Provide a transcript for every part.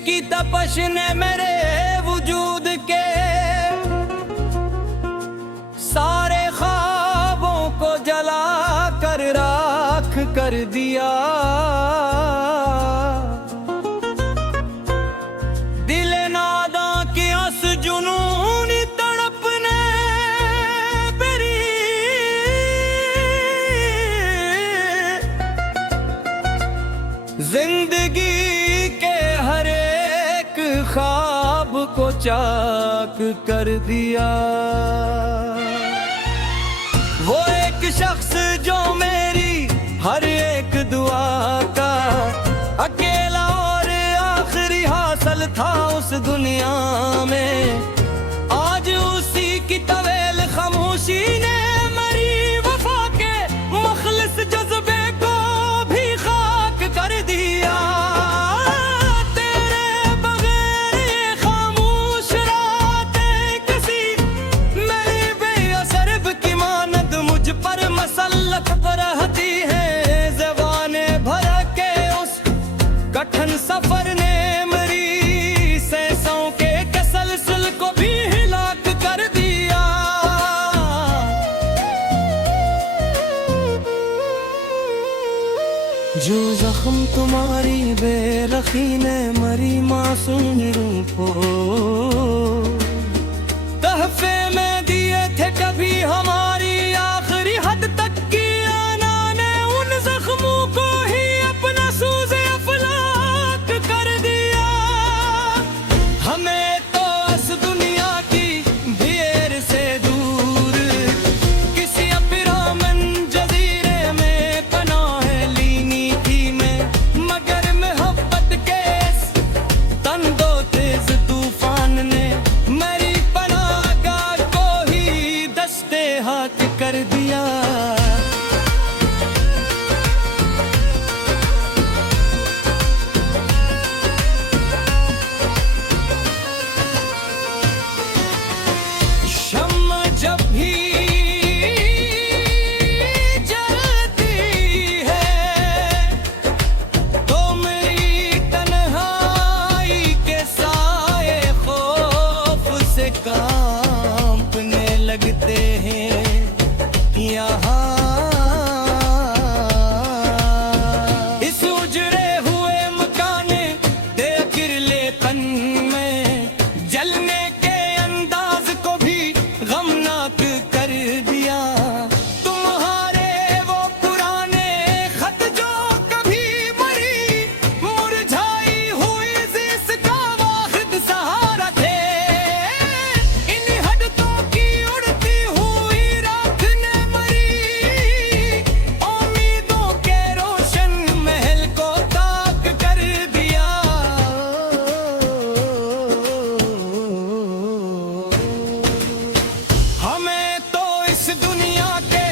की तपश ने मेरे वजूद के सारे ख्वाबों को जला कर राख कर दिया। दिल नादा की अस जुनूनी तड़प ने मेरी जिंदगी के हर एक ख्वाब को चाक कर दिया। वो एक शख्स जो मेरी हर एक दुआ का अकेला और आखिरी हासिल था उस दुनिया में, आज उसी की तवेल खामोशी ने मरी वफा के मखलिस जज्बे को भी खाक कर दिया। तेरे बगैर ये खामोश रातें किसी मेरी बेअसर की मानद मुझ पर मसल्लत रहती है। ज़बाने भर के उस कठिन सफर ने मेरी सांसों के तसलसल को भी हिलाक कर दिया। जो जख्म तुम्हारी बेरखी ने मरी मासूम रूह को तहफे में दिए थे कभी हमारी आखिरी हद तक की आना ने उन जख्मों को ही अपना सूज़े अफलाक कर दिया। हमें तो इस दुनिया की भीड़ से दूर किसी अपिरामन जजीरे में पनाह लीनी थी मैं, मगर मोहब्बत के इस तंदो तेज तूफान ने मेरी पनाहगाह को ही दस्ते हाथ कर दिया। शम्मा जब भी जलती है तो मेरी तन्हाई के साए खौफ से कांपने लगते हैं। यहाँ इस उजड़े हुए मकाने दे अकेलेपन में जलने के अंदाज को भी गमनाक कर दिया। तुम्हारे वो पुराने खत जो कभी मरी मुरझाई हुई जिसका वाहिद सहारा थे, इन हदों की उड़ती हुई राख ने मरी उम्मीदों के रोशन महल को ताक कर दिया। हमें तो इस दुनिया के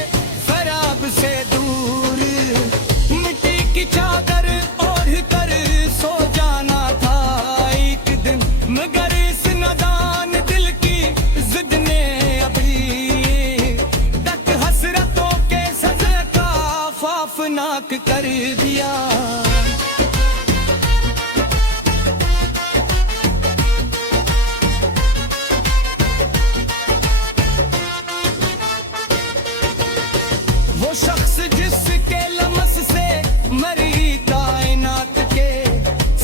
खराब से दूर मिट्टी की चादर ओढ़ कर सो जाना था एक दिन, मगर इस नादान दिल की जिद ने अभी तक हसरतों के सजे का खौफनाक कर दिया। वो शख्स जिसके लमस से मरी कायनात के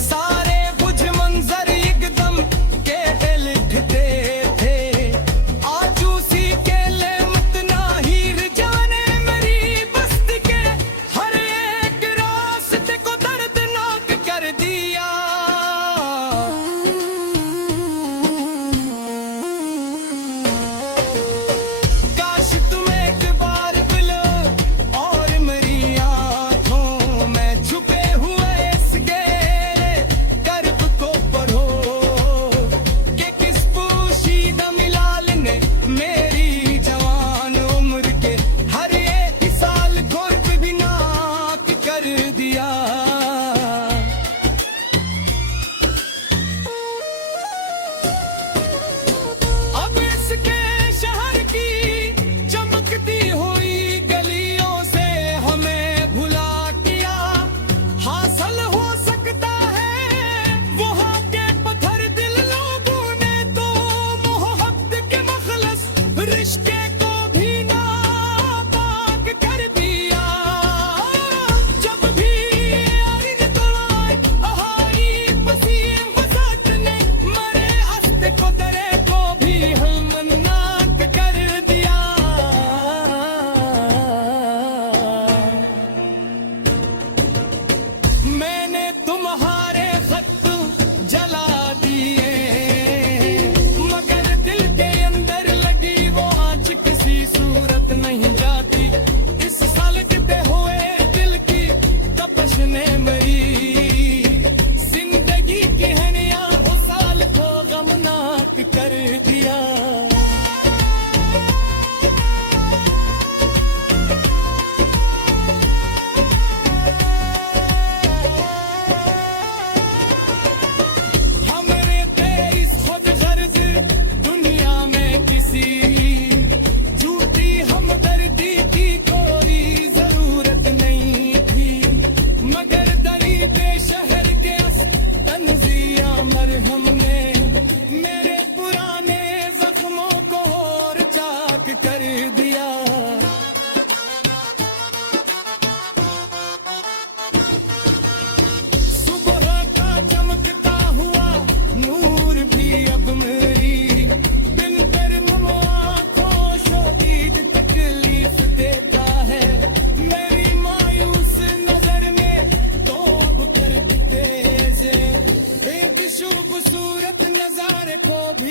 सारे बुझ मंजर एकदम के दिल उठते थे, आज उसी के लेमत नाहीर जाने मेरी बस्ती के हर एक रास्ते को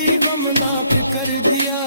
गमनाक कर दिया।